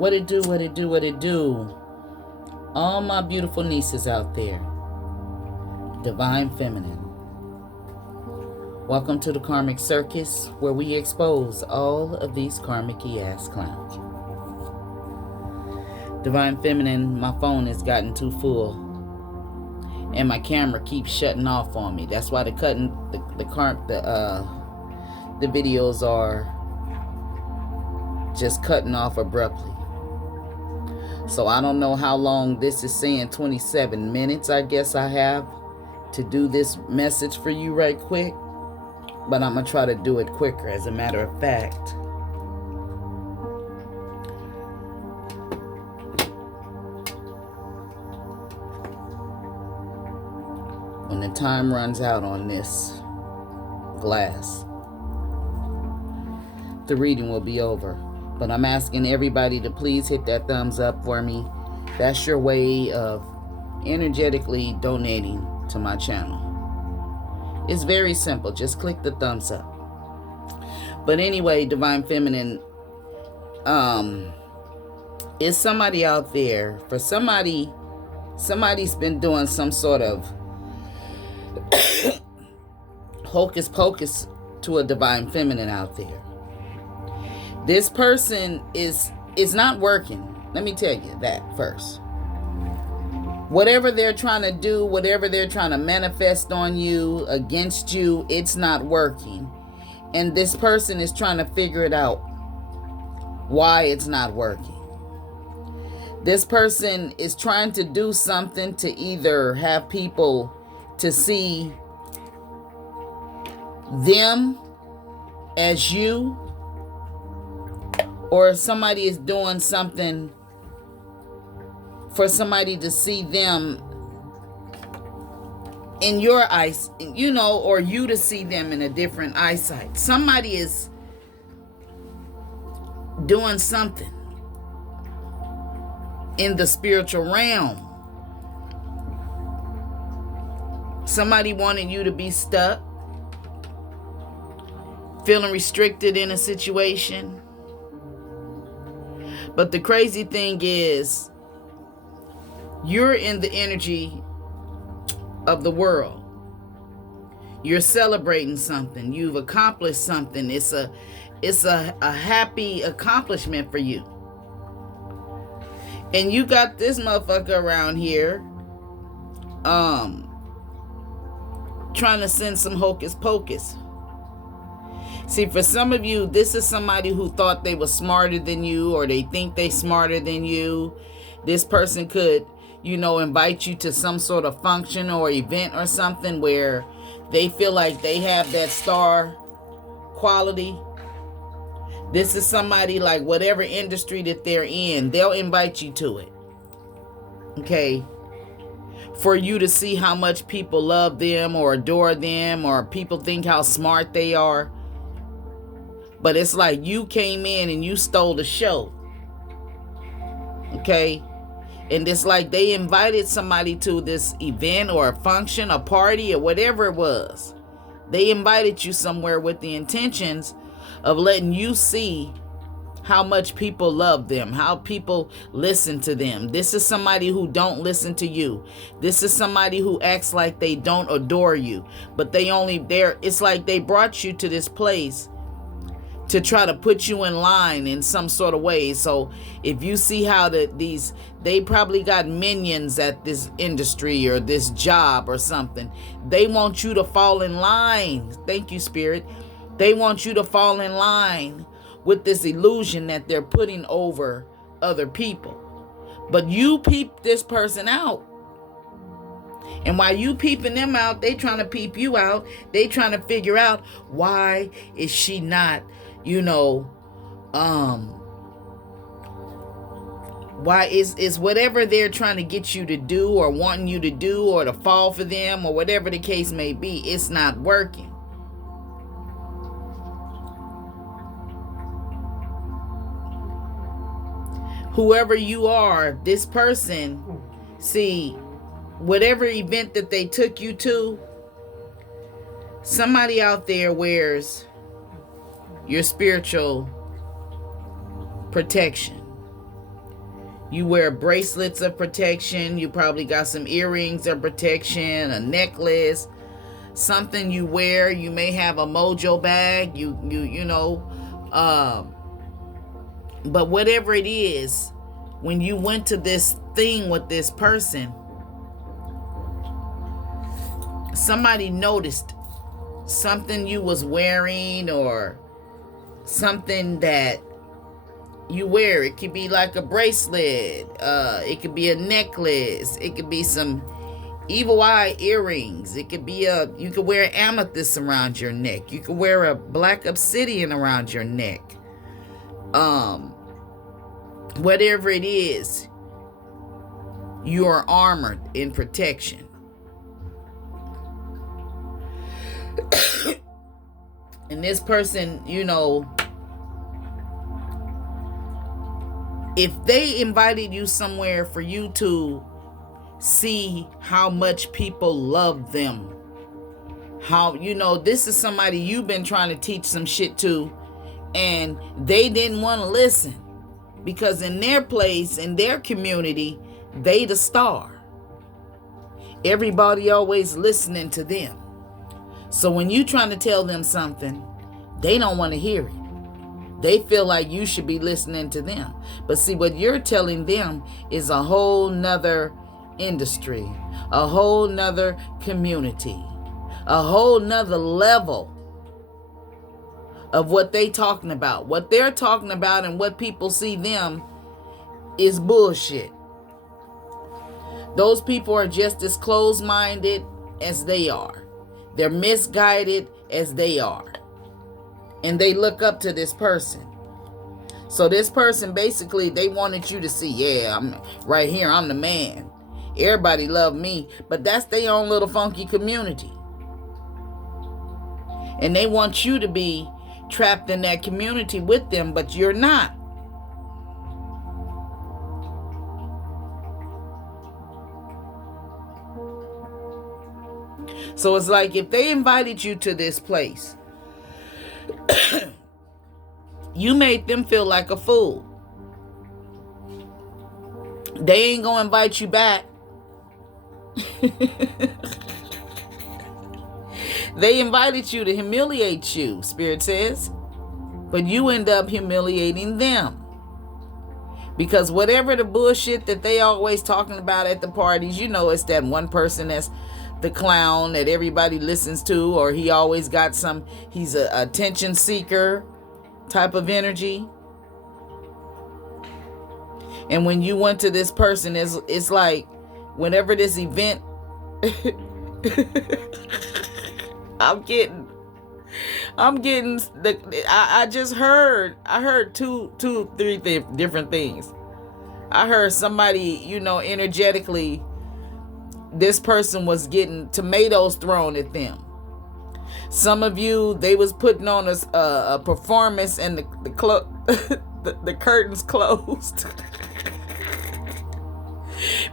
What it do, what it do, what it do. All my beautiful nieces out there. Divine Feminine. Welcome to the Karmic Circus, where we expose all of these karmic-y ass clowns. Divine Feminine, my phone has gotten too full. And my camera keeps shutting off on me. That's why the videos are just cutting off abruptly. So I don't know how long this is saying. 27 minutes I guess I have to do this message for you right quick. But I'm going to try to do it quicker, as a matter of fact. When the time runs out on this glass, the reading will be over. But I'm asking everybody to please hit that thumbs up for me. That's your way of energetically donating to my channel. It's very simple. Just click the thumbs up. But anyway, Divine Feminine, is somebody out there, for somebody's been doing some sort of hocus pocus to a Divine Feminine out there. This person is not working. Let me tell you that first. Whatever they're trying to do, whatever they're trying to manifest on you, against you, it's not working. And this person is trying to figure it out, why it's not working. This person is trying to do something to either have people to see them as you, or somebody is doing something for somebody to see them in your eyes, you know, or you to see them in a different eyesight. Somebody is doing something in the spiritual realm. Somebody wanting you to be stuck, feeling restricted in a situation. But the crazy thing is, you're in the energy of the world. You're celebrating something. You've accomplished something. It's a happy accomplishment for you. And you got this motherfucker around here trying to send some hocus pocus. See, for some of you, this is somebody who thought they were smarter than you, or they think they smarter than you. This person could, you know, invite you to some sort of function or event or something where they feel like they have that star quality. This is somebody, like, whatever industry that they're in, they'll invite you to it. Okay? For you to see how much people love them or adore them, or people think how smart they are. But it's like you came in and you stole the show. Okay? And it's like they invited somebody to this event or a function, a party, or whatever it was. They invited you somewhere with the intentions of letting you see how much people love them, how people listen to them. This is somebody who don't listen to you. This is somebody who acts like they don't adore you, but they only there. It's like they brought you to this place to try to put you in line in some sort of way. So if you see how they probably got minions at this industry or this job or something, they want you to fall in line. Thank you, Spirit. They want you to fall in line with this illusion that they're putting over other people. But you peep this person out. And while you peeping them out, they trying to peep you out. They trying to figure out, why is she not, you know, why is whatever they're trying to get you to do or wanting you to do or to fall for them or whatever the case may be, it's not working. Whoever you are, this person, see, whatever event that they took you to, somebody out there wears your spiritual protection. You wear bracelets of protection. You probably got some earrings of protection, a necklace, something you wear. You may have a mojo bag. You know, but whatever it is, when you went to this thing with this person, somebody noticed something you was wearing or something that you wear. It could be like a bracelet. It could be a necklace. It could be some evil eye earrings. It could be you could wear amethyst around your neck. You could wear a black obsidian around your neck. Whatever it is, you are armored in protection. And this person, you know, if they invited you somewhere for you to see how much people love them, how, you know, this is somebody you've been trying to teach some shit to, and they didn't want to listen because in their place, in their community, they the star. Everybody always listening to them. So when you trying to tell them something, they don't want to hear it. They feel like you should be listening to them. But see, what you're telling them is a whole nother industry, a whole nother community, a whole nother level of what they talking about. What they're talking about and what people see them is bullshit. Those people are just as closed-minded as they are. They're misguided as they are. And they look up to this person. So this person, basically, they wanted you to see, yeah, I'm right here, I'm the man. Everybody love me. But that's their own little funky community. And they want you to be trapped in that community with them, but you're not. So it's like if they invited you to this place, you made them feel like a fool. They ain't gonna invite you back. They invited you to humiliate you, Spirit says. But you end up humiliating them. Because whatever the bullshit that they always talking about at the parties, you know, it's that one person that's the clown that everybody listens to, or he always got he's a attention seeker type of energy. And when you went to this person, it's like whenever this event I'm getting I just heard three different things. I heard somebody, you know, energetically, this person was getting tomatoes thrown at them. Some of you, they was putting on a performance and the curtains closed.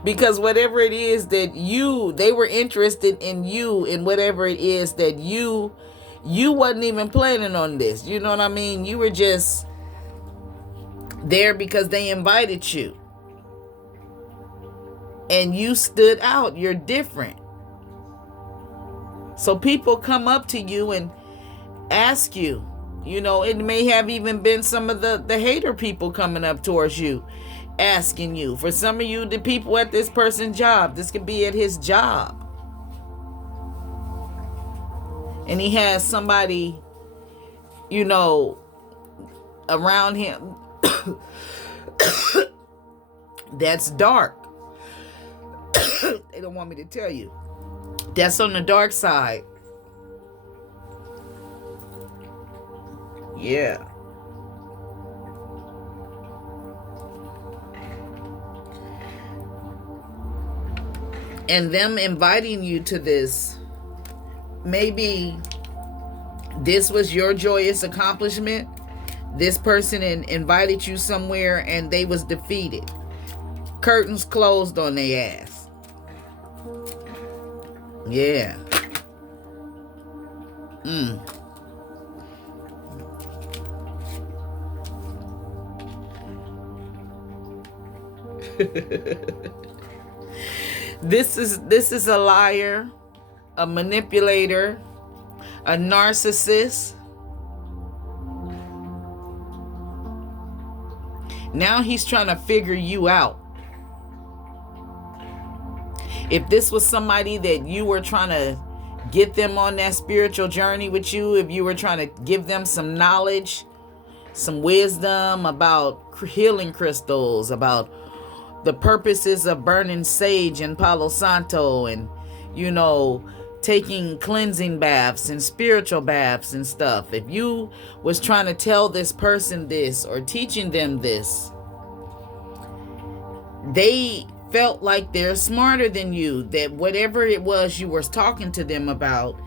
Because whatever it is that they were interested in you, and whatever it is that you wasn't even planning on this. You know what I mean? You were just there because they invited you. And you stood out. You're different. So people come up to you and ask you, you know, it may have even been some of the hater people coming up towards you, asking you. For some of you, the people at this person's job, this could be at his job. And he has somebody, you know, around him that's dark. They don't want me to tell you. That's on the dark side. Yeah. And them inviting you to this, maybe this was your joyous accomplishment. This person invited you somewhere and they was defeated. Curtains closed on their ass. Yeah. This is a liar, a manipulator, a narcissist. Now he's trying to figure you out. If this was somebody that you were trying to get them on that spiritual journey with you, if you were trying to give them some knowledge, some wisdom about healing crystals, about the purposes of burning sage and Palo Santo, and, you know, taking cleansing baths and spiritual baths and stuff. If you was trying to tell this person this or teaching them this, they felt like they're smarter than you, that whatever it was you were talking to them about,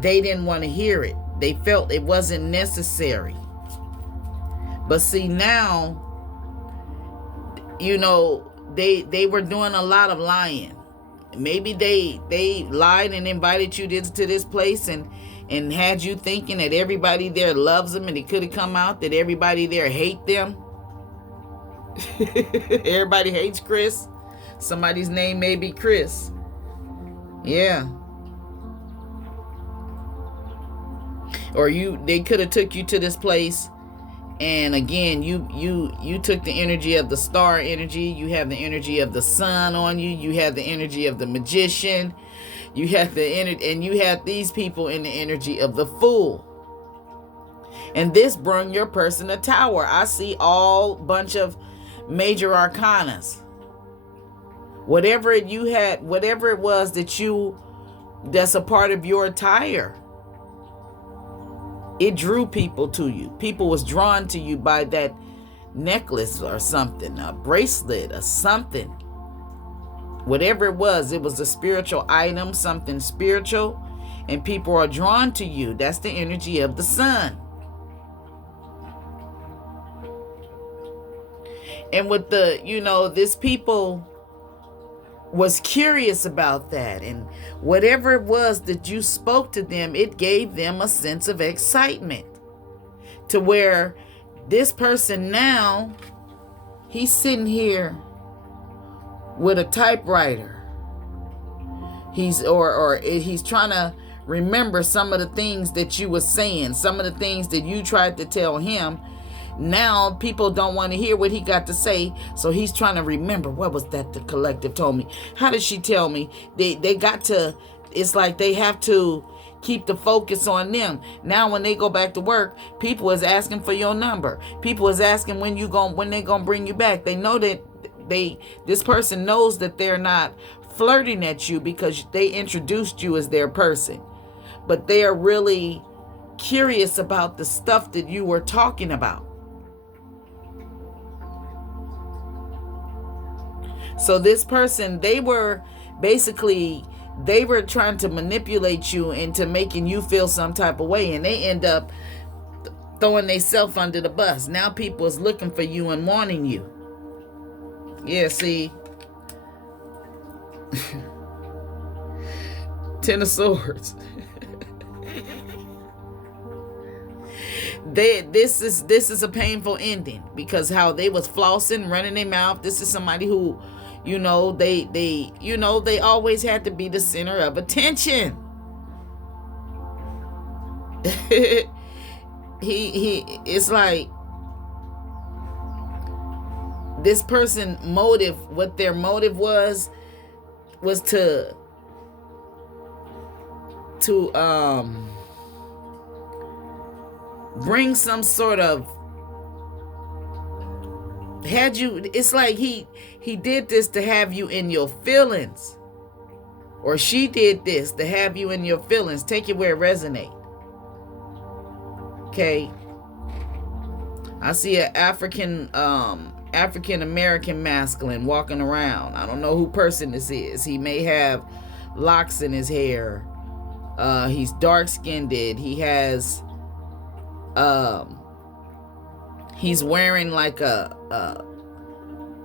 they didn't want to hear it. They felt it wasn't necessary. But see, now, you know, they were doing a lot of lying. Maybe they lied and invited you to this place and had you thinking that everybody there loves them, and it could have come out that everybody there hate them. Everybody hates Chris. Somebody's name may be Chris. Yeah. Or they could have took you to this place, and again, you took the energy of the star energy. You have the energy of the sun on you. You have the energy of the magician. You have the energy, and you have these people in the energy of the fool. And this brung your person a tower. I see all bunch of major arcanas. Whatever you had, whatever it was that's a part of your attire, it drew people to you. People was drawn to you by that necklace or something, a bracelet or something. Whatever it was a spiritual item, something spiritual, and people are drawn to you. That's the energy of the sun. And with this people was curious about that, and whatever it was that you spoke to them, it gave them a sense of excitement, to where this person now, he's sitting here with a typewriter. He's trying to remember some of the things that you were saying, some of the things that you tried to tell him. Now people don't want to hear what he got to say, so he's trying to remember, what was that the collective told me? How did she tell me? They got to, it's like they have to keep the focus on them. Now when they go back to work, people is asking for your number. People is asking when they gonna bring you back. They know that this person knows that they're not flirting at you because they introduced you as their person, but they are really curious about the stuff that you were talking about. So this person, they were trying to manipulate you into making you feel some type of way, and they end up throwing themselves under the bus. Now people is looking for you and wanting you. Yeah, see. Ten of Swords. This is a painful ending, because how they was flossing, running their mouth. This is somebody who, they always had to be the center of attention. It's like this person what their motive was to bring some sort of, it's like he did this to have you in your feelings, or she did this to have you in your feelings. Take it where it resonates. Okay. I see an African American masculine walking around. I don't know who person this is. He may have locks in his hair. He's dark skinned. He has he's wearing like a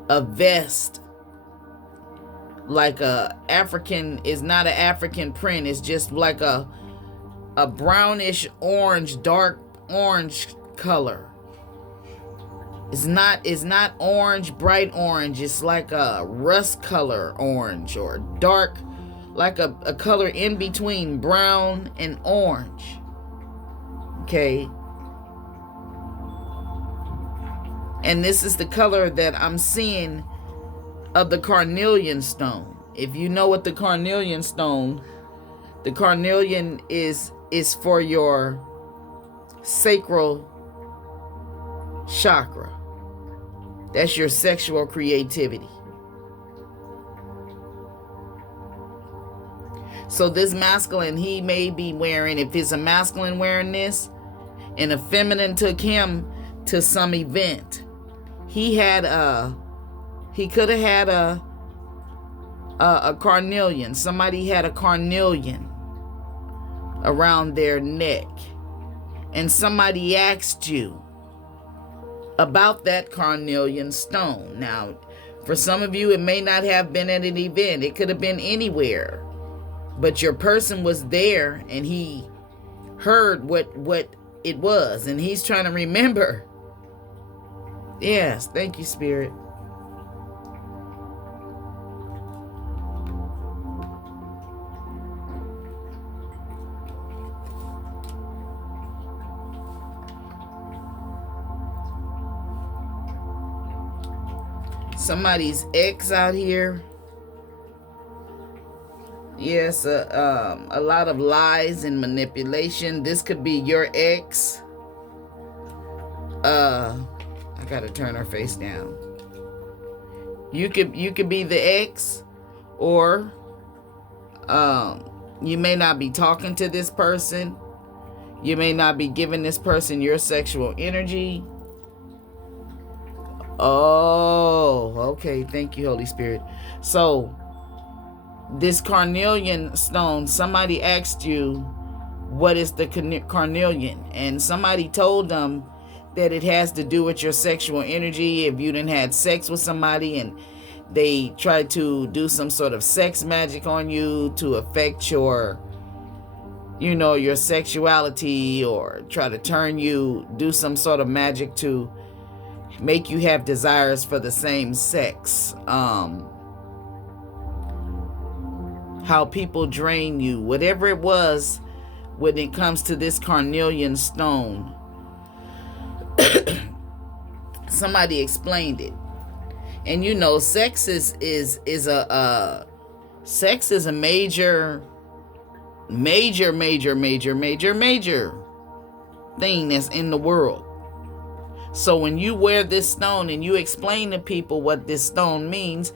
vest, like a African, is not an African print. It's just like a brownish orange, dark orange color. It's not orange, bright orange. It's like a rust color orange, or dark, like a color in between brown and orange. Okay. And this is the color that I'm seeing of the carnelian stone. If you know what the carnelian is for your sacral chakra. That's your sexual creativity. So this masculine, he may be wearing, if it's a masculine wearing this, and a feminine took him to some event, he could have had a carnelian. Somebody had a carnelian around their neck, and somebody asked you about that carnelian stone. Now, for some of you, it may not have been at an event. It could have been anywhere, but your person was there, and he heard what it was, and he's trying to remember. Yes, thank you, Spirit. Somebody's ex out here. Yes, a lot of lies and manipulation. This could be your ex. I gotta turn her face down. You could be the ex, or you may not be talking to this person. You may not be giving this person your sexual energy. Oh, okay. Thank you, Holy Spirit. So, this carnelian stone, somebody asked you, what is the carnelian? And somebody told them that it has to do with your sexual energy. If you didn't had sex with somebody and they tried to do some sort of sex magic on you to affect your, your sexuality, or try to turn you, do some sort of magic to make you have desires for the same sex. How people drain you, whatever it was, when it comes to this carnelian stone. Somebody explained it. And sex is a major thing that's in the world. So when you wear this stone and you explain to people what this stone means,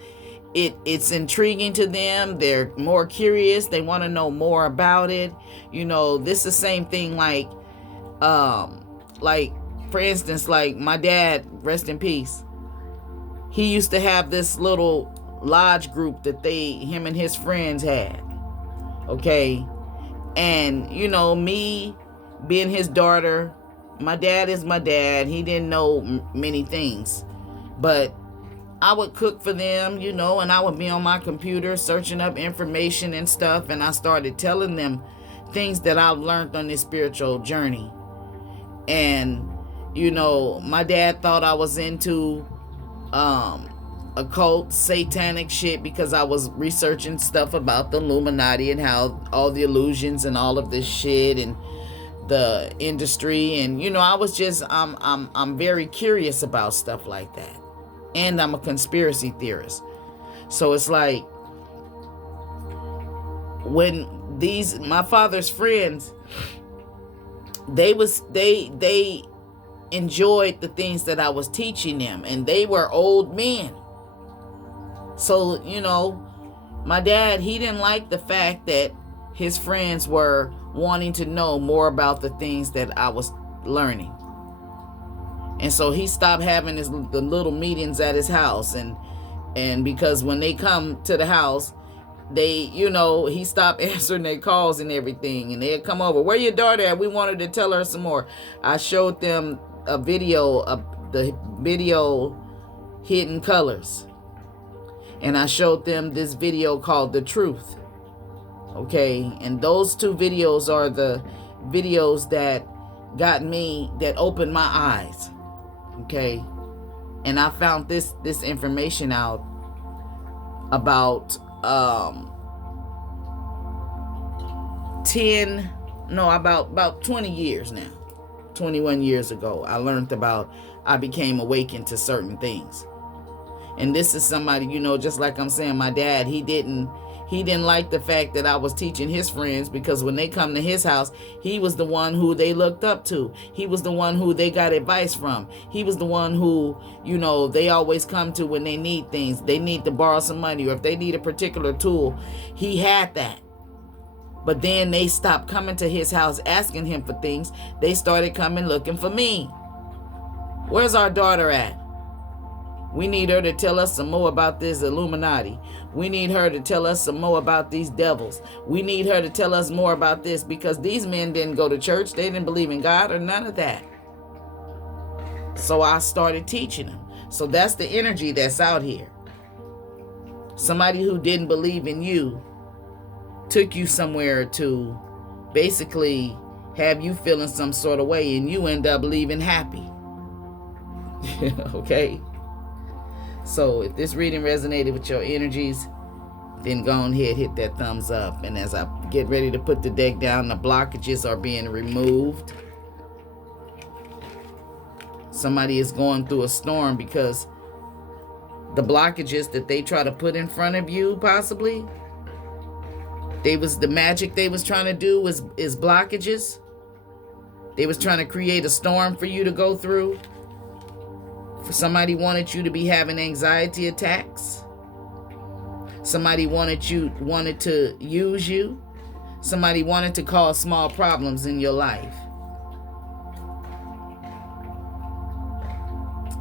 it's intriguing to them. They're more curious. They want to know more about it. This is the same thing like for instance, like my dad, rest in peace. He used to have this little lodge group that him and his friends had. Okay. And, me being his daughter, my dad is my dad. He didn't know many things, but I would cook for them, and I would be on my computer searching up information and stuff. And I started telling them things that I've learned on this spiritual journey. And, my dad thought I was into occult, satanic shit, because I was researching stuff about the Illuminati and how all the illusions and all of this shit and the industry. And, I was just, I'm very curious about stuff like that. And I'm a conspiracy theorist. So it's like, when my father's friends, they enjoyed the things that I was teaching them, and they were old men. So, my dad, he didn't like the fact that his friends were wanting to know more about the things that I was learning. And so he stopped having the little meetings at his house. And because when they come to the house, he stopped answering their calls and everything. And they'd come over. Where your daughter at? We wanted to tell her some more. I showed them a video of the video Hidden Colors. And I showed them this video called The Truth. Okay. And those two videos are the videos that opened my eyes. Okay. And I found this information out about 20 years now. 21 years ago, I learned about, I became awakened to certain things. And this is somebody, just like I'm saying, my dad, he didn't like the fact that I was teaching his friends, because when they come to his house, he was the one who they looked up to. He was the one who they got advice from. He was the one who, they always come to when they need things. They need to borrow some money, or if they need a particular tool, he had that. But then they stopped coming to his house asking him for things. They started coming looking for me. Where's our daughter at? We need her to tell us some more about this Illuminati. We need her to tell us some more about these devils. We need her to tell us more about this, because these men didn't go to church. They didn't believe in God or none of that. So I started teaching them. So that's the energy that's out here. Somebody who didn't believe in you took you somewhere to basically have you feeling some sort of way, and you end up leaving happy. Okay? So if this reading resonated with your energies, then go ahead, hit that thumbs up. And as I get ready to put the deck down, the blockages are being removed. Somebody is going through a storm because the blockages that they try to put in front of you, possibly, the magic they was trying to do is blockages. They was trying to create a storm for you to go through. For somebody wanted you to be having anxiety attacks. Somebody wanted to use you. Somebody wanted to cause small problems in your life.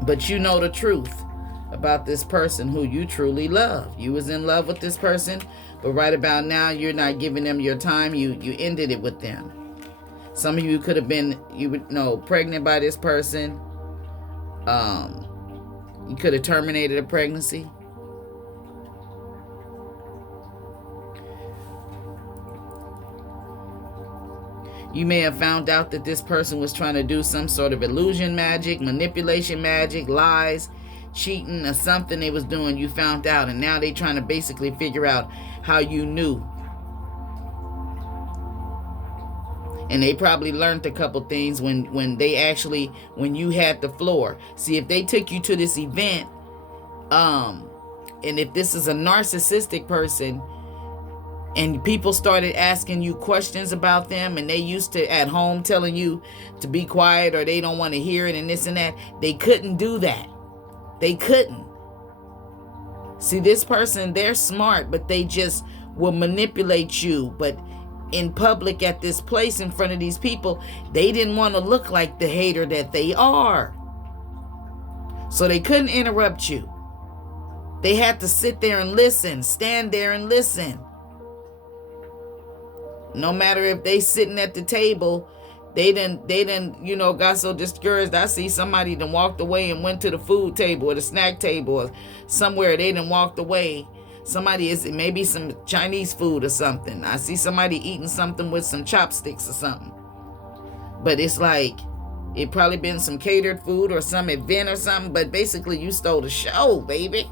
But you know the truth about this person who you truly love. You was in love with this person, but right about now, you're not giving them your time. You ended it with them. Some of you could have been, pregnant by this person. You could have terminated a pregnancy. You may have found out that this person was trying to do some sort of illusion magic, manipulation magic, lies, cheating, or something they was doing. You found out, and now they trying to basically figure out how you knew. And they probably learned a couple things when you had the floor. See, if they took you to this event, and if this is a narcissistic person, and people started asking you questions about them, and they used to at home telling you to be quiet, or they don't want to hear it, and this and that, they couldn't do that. They couldn't. See, this person, they're smart, but they just will manipulate you. But in public, at this place, in front of these people, they didn't want to look like the hater that they are. So they couldn't interrupt you. They had to sit there and listen, stand there and listen. No matter if they sitting at the table, they didn't, got so discouraged. I see somebody done walked away and went to the food table or the snack table or somewhere. They done walked away. Somebody is maybe some Chinese food or something. I see somebody eating something with some chopsticks or something. But it's like, it probably been some catered food or some event or something. But basically, you stole the show, baby.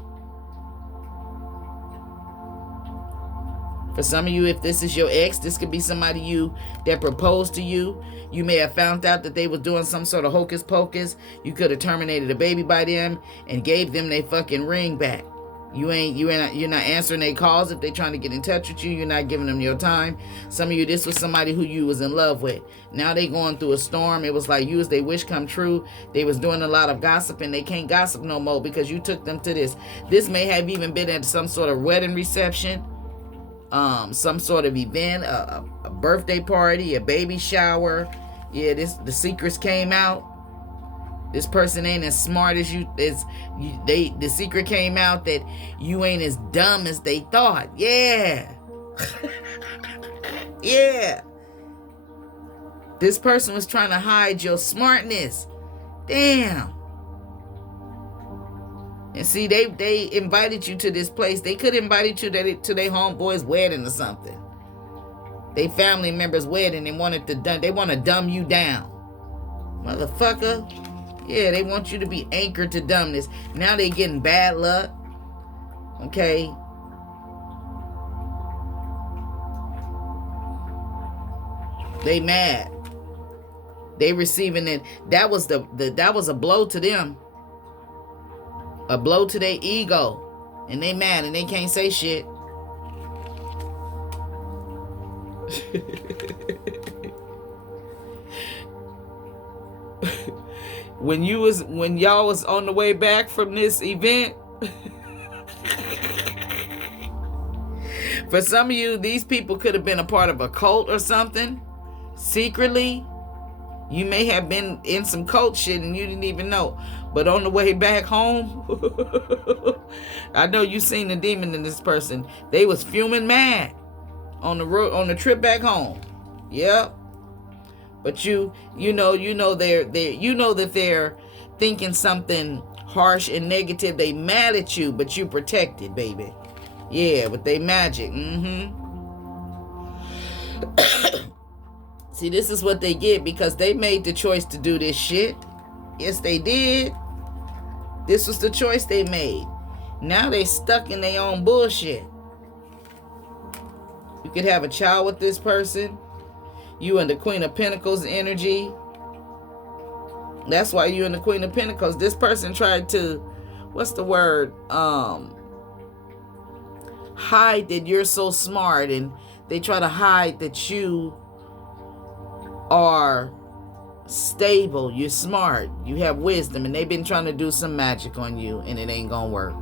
For some of you, if this is your ex, this could be somebody that proposed to you. You may have found out that they was doing some sort of hocus pocus. You could have terminated a baby by them and gave them their fucking ring back. You're not answering their calls if they're trying to get in touch with you. You're not giving them your time. Some of you, this was somebody who you was in love with. Now they going through a storm. It was like you was their wish come true. They was doing a lot of gossip, and they can't gossip no more because you took them to this. This may have even been at some sort of wedding reception. Some sort of event, a birthday party, a baby shower. Yeah, the secrets came out. This person ain't as smart as you. The secret came out that you ain't as dumb as they thought. Yeah. Yeah. This person was trying to hide your smartness. Damn. And see, they invited you to this place. They could invite you to their homeboy's wedding or something. They family members' wedding. They want to dumb you down. Motherfucker. Yeah, they want you to be anchored to dumbness. Now they getting bad luck. Okay. They mad. They receiving it. That was that was a blow to them. A blow to their ego. And they mad and they can't say shit. When y'all was on the way back from this event, for some of you, these people could have been a part of a cult or something. Secretly, you may have been in some cult shit and you didn't even know. But on the way back home, I know you seen the demon in this person. They was fuming mad on the road, on the trip back home. Yep. But you know that they're thinking something harsh and negative. They mad at you, but you protected, baby. Yeah, with they magic. See, this is what they get because they made the choice to do this shit. Yes, they did. This was the choice they made. Now they stuck in their own bullshit. You could have a child with this person. You and the Queen of Pentacles energy. That's why you and the Queen of Pentacles. This person tried to, what's the word? Hide that you're so smart, and they try to hide that you are stable, you're smart, you have wisdom, and they've been trying to do some magic on you, and it ain't gonna work.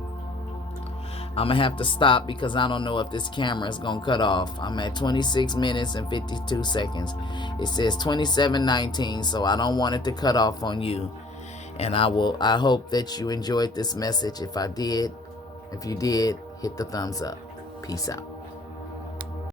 I'm gonna have to stop because I don't know if this camera is gonna cut off. I'm at 26 minutes and 52 seconds. It says 27:19, so I don't want it to cut off on you. And I hope that you enjoyed this message. If you did, hit the thumbs up. Peace out.